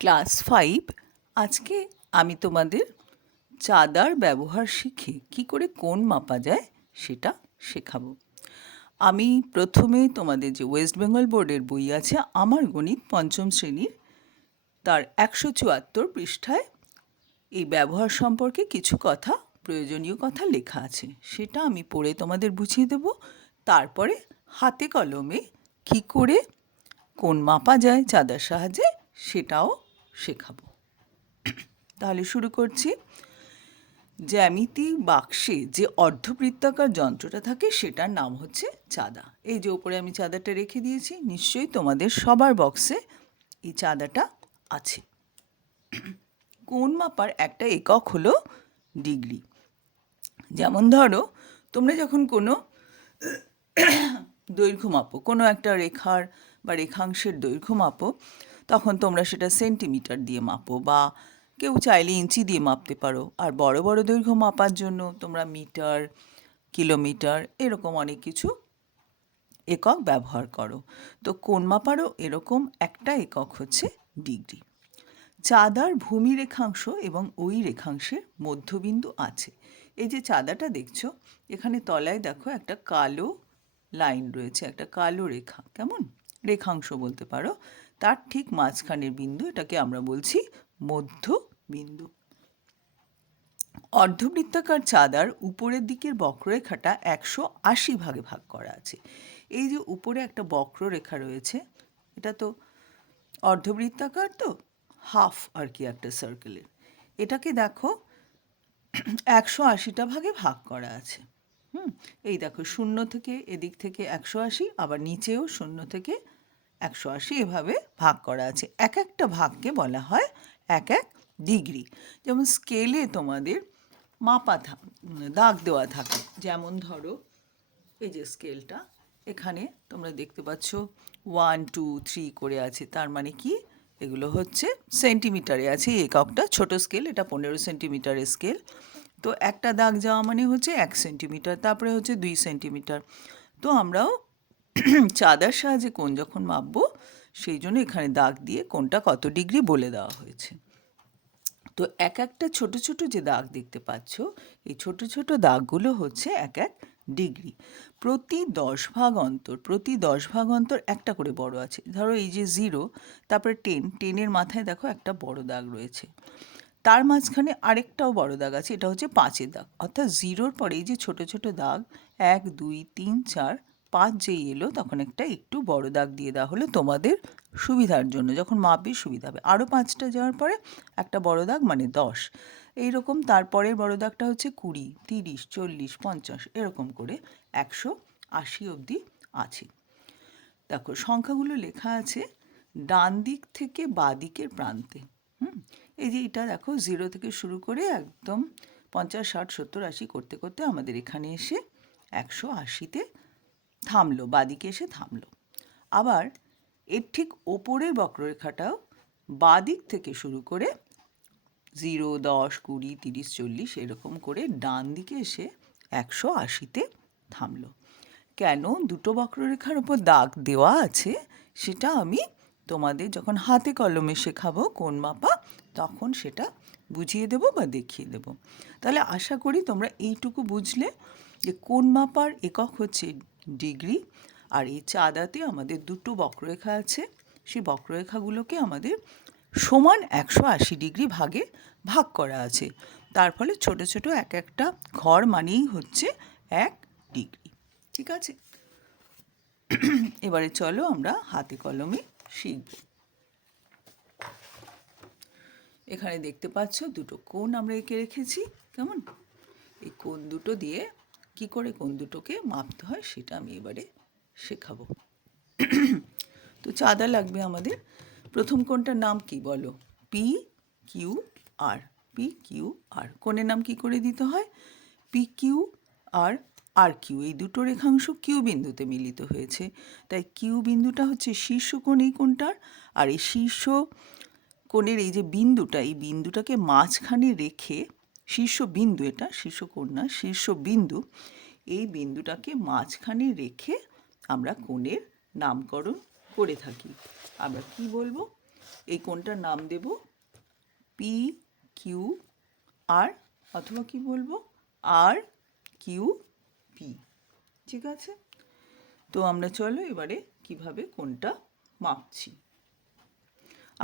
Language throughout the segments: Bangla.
ক্লাস 5 আজকে আমি তোমাদের চাঁদার ব্যবহার শিখে কি করে কোণ মাপা যায় সেটা শেখাবো। আমি প্রথমে তোমাদের যে ওয়েস্ট বেঙ্গল বোর্ডের বই আছে আমার গণিত পঞ্চম শ্রেণীর তার 174 পৃষ্ঠায় এই ব্যবহার সম্পর্কে কিছু কথা, প্রয়োজনীয় কথা লেখা আছে। সেটা আমি পড়ে তোমাদের বুঝিয়ে দেব। তারপরে হাতে কলমে কি করে কোণ মাপা যায় চাঁদার সাহায্যে সেটাও শেখাবো। তাহলে শুরু করছি। জ্যামিতি বাক্সে যে অর্ধবৃত্তাকার যন্ত্রটা থাকে সেটার নাম হচ্ছে চাঁদা। এই যে ওপরে আমি চাঁদাটা রেখে দিয়েছি, নিশ্চয়ই তোমাদের সবার বক্সে এই চাঁদাটা আছে। কোণ মাপার একটা একক হলো ডিগ্রি। যেমন ধরো, তোমরা যখন কোনো দৈর্ঘ্য মাপো, কোনো একটা রেখার বা রেখাংশের দৈর্ঘ্য মাপো, তখন তোমরা সেটা সেন্টিমিটার দিয়ে মাপো, বা কেউ চাইলে ইঞ্চি দিয়ে মাপতে পারো। আর বড় বড় দৈর্ঘ্য মাপার জন্য তোমরা মিটার, কিলোমিটার এরকম অনেক কিছু একক ব্যবহার করো। তো কোণ মাপারও এরকম একটা একক হচ্ছে ডিগ্রি। চাঁদার ভূমি রেখাংশ এবং ওই রেখাংশের মধ্যবিন্দু আছে। এই যে চাঁদাটা দেখছো, এখানে তলায় দেখো একটা কালো লাইন রয়েছে, একটা কালো রেখা, কেমন রেখাংশ বলতে পারো। তার ঠিক মাঝখানের বিন্দু, এটাকে আমরা বলছি মধ্যবিন্দু। অর্ধবৃত্তাকার চাঁদার উপরের দিকের বক্ররেখাটা 180 ভাগে ভাগ করা আছে। এই যে উপরে একটা বক্ররেখা রয়েছে, এটা তো অর্ধবৃত্তাকার, তো হাফ আর কি একটা সার্কেলের। এটাকে দেখো 180টা ভাগে ভাগ করা আছে। এই দেখো, 0 থেকে এদিক থেকে 180, আবার নিচেও 0 থেকে 180 এভাবে ভাগ করা আছে। এক একটা ভাগকে বলা হয় এক এক ডিগ্রি। যেমন স্কেলে তোমাদের মাপা দাগ দেওয়া থাকে। যেমন ধরো, এই যে স্কেলটা, এখানে তোমরা দেখতে পাচ্ছ 1 2 3 করে আছে। তার মানে কি, এগুলো হচ্ছে সেন্টিমিটারে আছে এই এককটা। ছোট স্কেল, এটা 15 সেন্টিমিটারের স্কেল। তো একটা দাগ যাওয়া মানে হচ্ছে 1 সেন্টিমিটার, তারপরে হচ্ছে 2 সেন্টিমিটার। তো আমরাও চাঁদার সাহায্যে কোণ যখন মাপবো, সেই জন্য এখানে দাগ দিয়ে কোণটা কত ডিগ্রি বলে দেওয়া হয়েছে। তো এক একটা ছোট ছোট যে দাগ দেখতে পাচ্ছ, এই ছোট ছোট দাগগুলো হচ্ছে এক এক ডিগ্রি। প্রতি 10 ভাগ অন্তর একটা করে বড় আছে। ধরো এই যে 0, তারপরে 10, 10-এর মাথায় দেখো একটা বড় দাগ রয়েছে, তার মাঝখানে আরেকটাও বড় দাগ আছে, এটা হচ্ছে 5-এর দাগ। অর্থাৎ 0-র পরে এই যে ছোট ছোট দাগ 1 2 3 4 5 যেই এলো, তখন একটা একটু বড় দাগ দিয়ে দেওয়া হলো তোমাদের সুবিধার জন্য, যখন মাপবে সুবিধা হবে। আরও 5টা যাওয়ার পরে একটা বড় দাগ, মানে 10। এইরকম তারপরের বড় দাগটা হচ্ছে 20 30 40 50, এরকম করে 180 অবধি আছে। দেখো সংখ্যাগুলো লেখা আছে ডান দিক থেকে বাঁ দিকের প্রান্তে। এই যে এটা দেখো, 0 থেকে শুরু করে একদম 50 60 70 80 করতে করতে আমাদের এখানে এসে 180-তে থামলো, বাঁদিকে এসে থামলো। আবার এর ঠিক ওপরের বক্ররেখাটাও বাঁ দিক থেকে শুরু করে 0 10 20 30 40 এরকম করে ডান দিকে এসে 180-তে থামলো। কেন দুটো বক্ররেখার উপর দাগ দেওয়া আছে সেটা আমি তোমাদের যখন হাতে কলমে শেখাবো কোণ মাপা, তখন সেটা বুঝিয়ে দেব বা দেখিয়ে দেব। তাহলে আশা করি তোমরা এইটুকু বুঝলে যে কোণ মাপার একক হচ্ছে ডিগ্রি। আর এই চাঁদাতে আমাদের দুটো বক্ররেখা আছে, সেই বক্ররেখাগুলোকে আমাদের সমান 180 ডিগ্রি ভাগে ভাগ করা আছে। তার ফলে ছোট ছোট এক একটা ঘর মানেই হচ্ছে 1 ডিগ্রি। ঠিক আছে, এবারে চলো আমরা হাতে কলমে শিখব। এখানে দেখতে পাচ্ছ দুটো কোণ আমরা এঁকে রেখেছি, কেমন। এই কোণ দুটো দিয়ে কি করে কোণ দুটোকে মাপতে হয় সেটা আমি এবারে শেখাবো। তো চাঁদা লাগবে আমাদের। প্রথম কোণটার নাম কি বলো? P Q R. P Q R কোণের নাম কি করে দিতে হয়? পি কিউ আর আর কিউ, এই দুটো রেখাংশ কিউ বিন্দুতে মিলিত হয়েছে, তাই কিউ বিন্দুটা হচ্ছে শীর্ষ কোণ এই কোণটার। আর এই শীর্ষ কোণের এই যে বিন্দুটা, এই বিন্দুটাকে মাঝখানে রেখে, শীর্ষ বিন্দু, এটা শীর্ষ কোণ না, শীর্ষ বিন্দু, এই বিন্দুটাকে মাঝখানে রেখে আমরা কোণের নামকরণ করে থাকি। আমরা কি বলবো? এই কোণটার নাম দেব পি কিউ আর, অথবা কি বলবো আর কিউ পি। ঠিক আছে, তো আমরা চলো এবারে কিভাবে কোণটা মাপছি।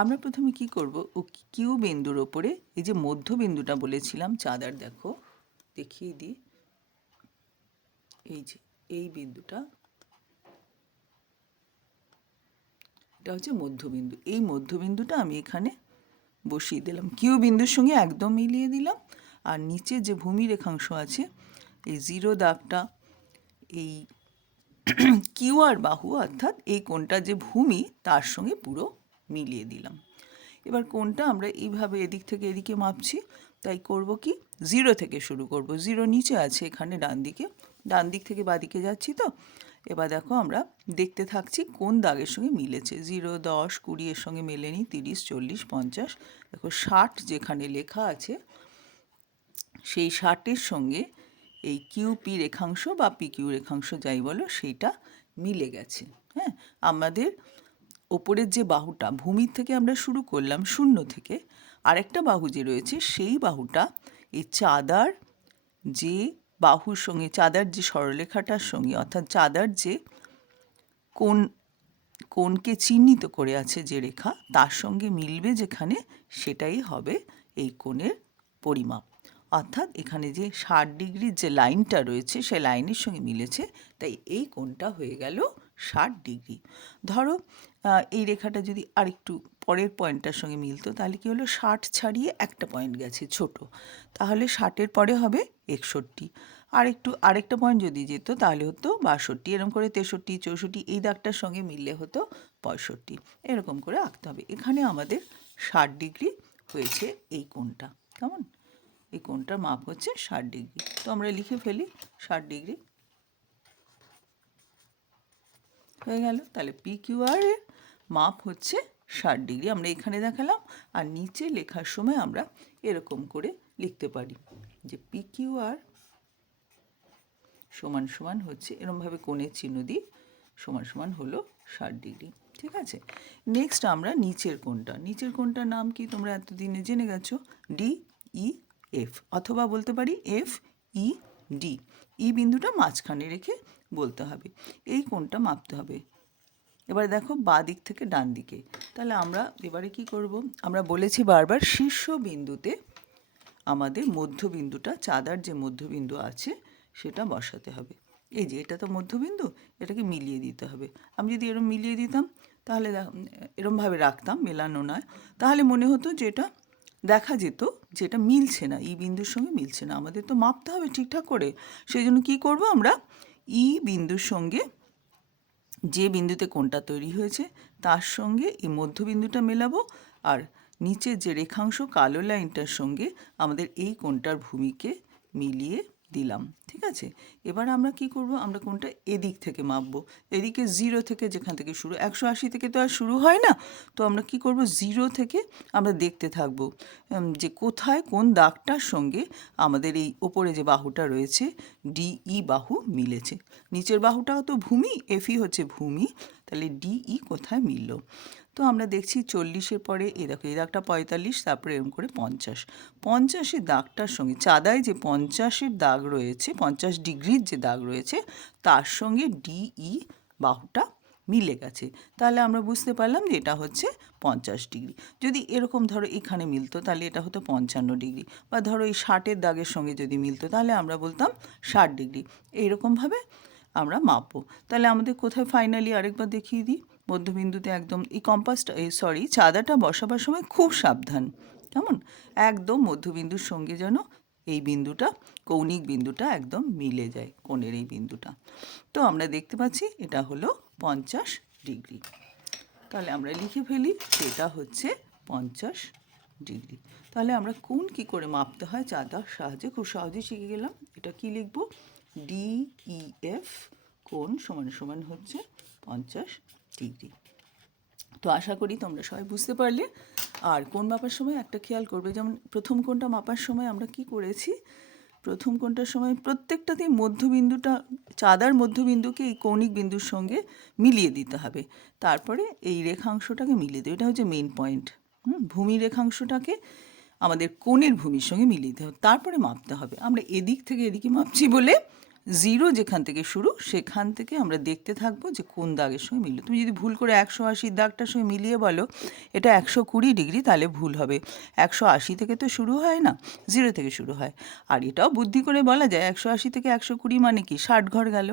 আমরা প্রথমে কি করব, ও কিউ বিন্দুর ওপরে এই যে মধ্যবিন্দুটা বলেছিলাম চাঁদার, দেখো দেখিয়ে দিই, এই যে এই বিন্দুটা, এটা হচ্ছে মধ্যবিন্দু। এই মধ্যবিন্দুটা আমি এখানে বসিয়ে দিলাম, কিউ বিন্দুর সঙ্গে একদম মিলিয়ে দিলাম। আর নিচে যে ভূমি রেখাংশ আছে, এই জিরো দাগটা এই কিউ আর বাহু অর্থাৎ এই কোণটা যে ভূমি তার সঙ্গে পুরো মিলিয়ে দিলাম। এবার কোণটা আমরা এইভাবে এদিক থেকে এদিকে মাপছি, তাই করব কি, জিরো থেকে শুরু করব। জিরো নিচে আছে এখানে ডান দিকে, ডান দিক থেকে বাদিকে যাচ্ছি। তো এবার দেখো আমরা দেখতে থাকছি কোন দাগের সঙ্গে মিলেছে। 0, 10, 20 এর সঙ্গে মেলেনি, 30, 40, 50, দেখো 60 যেখানে লেখা আছে সেই 60-এর সঙ্গে এই কিউপি রেখাংশ বা পিকিউ রেখাংশ যাই বলো সেইটা মিলে গেছে। হ্যাঁ, আমাদের ওপরের যে বাহুটা ভূমির থেকে আমরা শুরু করলাম 0 থেকে, আরেকটা বাহু যে রয়েছে সেই বাহুটা এই চাঁদার যে বাহুর সঙ্গে, চাঁদার যে সরলরেখাটার সঙ্গে, অর্থাৎ চাঁদার যে কোণকে চিহ্নিত করে আছে যে রেখা, তার সঙ্গে মিলবে যেখানে, সেটাই হবে এই কোণের পরিমাপ। অর্থাৎ এখানে যে 60 ডিগ্রির যে লাইনটা রয়েছে সে লাইনের সঙ্গে মিলেছে, তাই এই কোণটা হয়ে গেল 60 ডিগ্রি। ধরো এই রেখাটা যদি আরেকটু পরের পয়েন্টটার সঙ্গে মিলতো, তাহলে কি হলো, 60 ছাড়িয়ে একটা পয়েন্ট গেছে ছোট, তাহলে 60-এর পরে হবে 61। আরেকটা পয়েন্ট যদি যেত তাহলে হতো 62, এরকম করে 63, 64 এই দাগটার সঙ্গে মিললে হতো 65, এরকম করে আঁকতে হবে। এখানে আমাদের 60 ডিগ্রি হয়েছে এই কোণটা। কেমন, এই কোণটার মাপ হচ্ছে 60 ডিগ্রি। তো আমরা লিখে ফেলি 60 ডিগ্রি হয়ে গেল। তাহলে পি কিউ আর এর মাপ হচ্ছে 60 ডিগ্রি, আমরা এখানে দেখালাম। আর নিচে লেখার সময় আমরা এরকম করে লিখতে পারি যে পি কিউ আর সমান সমান হচ্ছে, এরকমভাবে কোণের চিহ্ন দিই, সমান সমান হলো 60 ডিগ্রি। ঠিক আছে, নেক্সট আমরা নিচের কোণটার নাম কি তোমরা এতদিনে জেনে গেছো, ডি ই এফ, অথবা বলতে পারি এফ ই ডি। ই বিন্দুটা মাঝখানে রেখে বলতে হবে। এই কোণটা মাপতে হবে। এবারে দেখো বাঁ দিক থেকে ডান দিকে, তাহলে আমরা এবারে কি করব, আমরা বলেছি বারবার শীর্ষ বিন্দুতে আমাদের মধ্যবিন্দুটা, চাঁদার যে মধ্যবিন্দু আছে সেটা বসাতে হবে। এই যে এটা তো মধ্যবিন্দু, এটাকে মিলিয়ে দিতে হবে। আমি যদি এরম মিলিয়ে দিতাম, তাহলে এরমভাবে রাখতাম, মেলানো নয়, তাহলে মনে হতো যে এটা দেখা যেত যে এটা মিলছে না, ই বিন্দুর সঙ্গে মিলছে না। আমাদের তো মাপতে হবে ঠিকঠাক করে, সেই জন্য কী করবো, আমরা ই বিন্দুর সঙ্গে যে বিন্দুতে কোণটা তৈরি হয়েছে তার সঙ্গে এই মধ্যবিন্দুটা মেলাবো, আর নিচের যে রেখাংশ কালো লাইনটার সঙ্গে আমাদের এই কোণটার ভূমিকে মিলিয়ে দিলাম। ঠিক আছে, এবার আমরা কি করব, আমরা কোণটা এদিক থেকে মাপবো। এদিকে 0 থেকে, যেখান থেকে শুরু, 180 থেকে তো আর শুরু হয় না, তো আমরা কি করব, 0 থেকে আমরা দেখতে থাকবো যে কোথায় কোন দাগটার সঙ্গে আমাদের এই ওপরে যে বাহুটা রয়েছে ডিই বাহু মিলেছে। নিচের বাহুটাও তো ভূমি, এফই হচ্ছে ভূমি, তাহলে ডিই কোথায় মিলল। তো আমরা দেখছি 40-এর পরে এই দেখো এই দাগটা 45, তারপরে এরকম করে 50, 50-এর দাগটার সঙ্গে চাঁদায় যে 50-এর দাগ রয়েছে, 50 ডিগ্রির যে দাগ রয়েছে তার সঙ্গে ডিই বাহুটা মিলে গেছে। তাহলে আমরা বুঝতে পারলাম যে এটা হচ্ছে 50 ডিগ্রি। যদি এরকম ধরো এখানে মিলতো তাহলে এটা হতো 55 ডিগ্রি, বা ধরো এই 60-এর দাগের সঙ্গে যদি মিলতো তাহলে আমরা বলতাম 60 ডিগ্রি। এইরকমভাবে আমরা মাপবো। তাহলে আমাদের কোথায় ফাইনালি আরেকবার দেখিয়ে দিই, মধ্যবিন্দুতে একদম এই কম্পাসটা, চাঁদাটা বসাবার সময় খুব সাবধান, কেমন, একদম মধ্যবিন্দুর সঙ্গে যেন এই বিন্দুটা, কৌণিক বিন্দুটা একদম মিলে যায়, কোণের এই বিন্দুটা। তো আমরা দেখতে পাচ্ছি এটা হলো 50 ডিগ্রি। তাহলে আমরা লিখে ফেলি সেটা হচ্ছে 50 ডিগ্রি। তাহলে আমরা কোণ কী করে মাপতে হয় চাঁদার সাহায্যে খুব সহজেই শিখে গেলাম। এটা কি লিখব, ডিইএফ কোণ সমান সমান হচ্ছে 50 ডিগ্রি। তো আশা করি তোমরা সবাই বুঝতে পারলে। আর কোণ মাপার সময় একটা খেয়াল করবে, যেমন প্রথম কোণটা মাপার সময় আমরা কি করেছি, প্রথম কোণটার সময় প্রত্যেকটাতেই মধ্যবিন্দুটা, চাঁদার মধ্যবিন্দুকে এই কৌণিক বিন্দুর সঙ্গে মিলিয়ে দিতে হবে। তারপরে এই রেখাংশটাকে মিলিয়ে দেবে, এটা হচ্ছে মেইন পয়েন্ট। ভূমি রেখাংশটাকে আমাদের কোণের ভূমির সঙ্গে মিলিয়ে দিতে হবে, তারপরে মাপতে হবে। আমরা এদিক থেকে এদিকে মাপছি বলে জিরো যেখান থেকে শুরু সেখান থেকে আমরা দেখতে থাকবো যে কোন দাগের সঙ্গে মিলল। তুমি যদি ভুল করে 180 দাগটার সঙ্গে মিলিয়ে বলো এটা 120 ডিগ্রি, তাহলে ভুল হবে। 180 থেকে তো শুরু হয় না, জিরো থেকে শুরু হয়। আর এটাও বুদ্ধি করে বলা যায় 180 থেকে 120 মানে কি 60 ঘর গেল।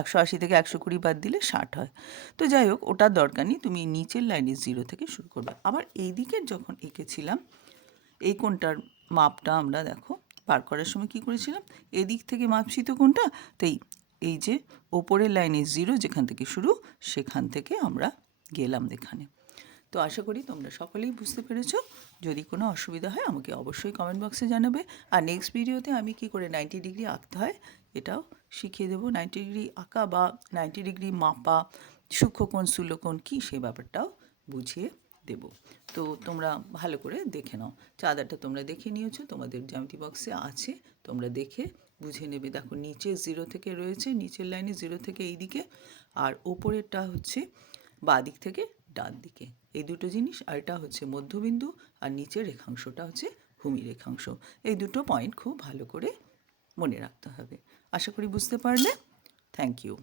180 থেকে 120 বাদ দিলে 60 হয়। তো যাই হোক, ওটার দরকার নেই, তুমি নিচের লাইনে জিরো থেকে শুরু করবে। আবার এই দিকের যখন এঁকেছিলাম এই কোণটার মাপটা আমরা দেখো বার করার সময় কি করেছিলাম, এদিক থেকে মাপছি তো কোণটা, তাই এই যে ওপরের লাইনে জিরো যেখান থেকে শুরু সেখান থেকে আমরা গেলাম এখানে। তো আশা করি তোমরা সকলেই বুঝতে পেরেছো। যদি কোনো অসুবিধা হয় আমাকে অবশ্যই কমেন্ট বক্সে জানাবে। আর নেক্সট ভিডিওতে আমি কি করে 90 ডিগ্রি আঁকতে হয় এটাও শিখিয়ে দেবো। 90 ডিগ্রি আঁকা বা 90 ডিগ্রি মাপা, সূক্ষ্মকোণ স্থূলকোণ কী সেই ব্যাপারটাও বুঝিয়ে দেব। তো তোমরা ভালো করে দেখে নাও। চাঁদাটা তোমরা দেখে নিয়েছো, তোমাদের জ্যামিতি বক্সে আছে, তোমরা দেখে বুঝে নেবে। দেখো নিচে জিরো থেকে রয়েছে, নিচের লাইনে জিরো থেকে এই দিকে, আর ওপরেরটা হচ্ছে বাঁ দিক থেকে ডান দিকে, এই দুটো জিনিস। আর এটা হচ্ছে মধ্যবিন্দু, আর নিচের রেখাংশটা হচ্ছে ভূমি রেখাংশ। এই দুটো পয়েন্ট খুব ভালো করে মনে রাখতে হবে। আশা করি বুঝতে পারলে। Thank you.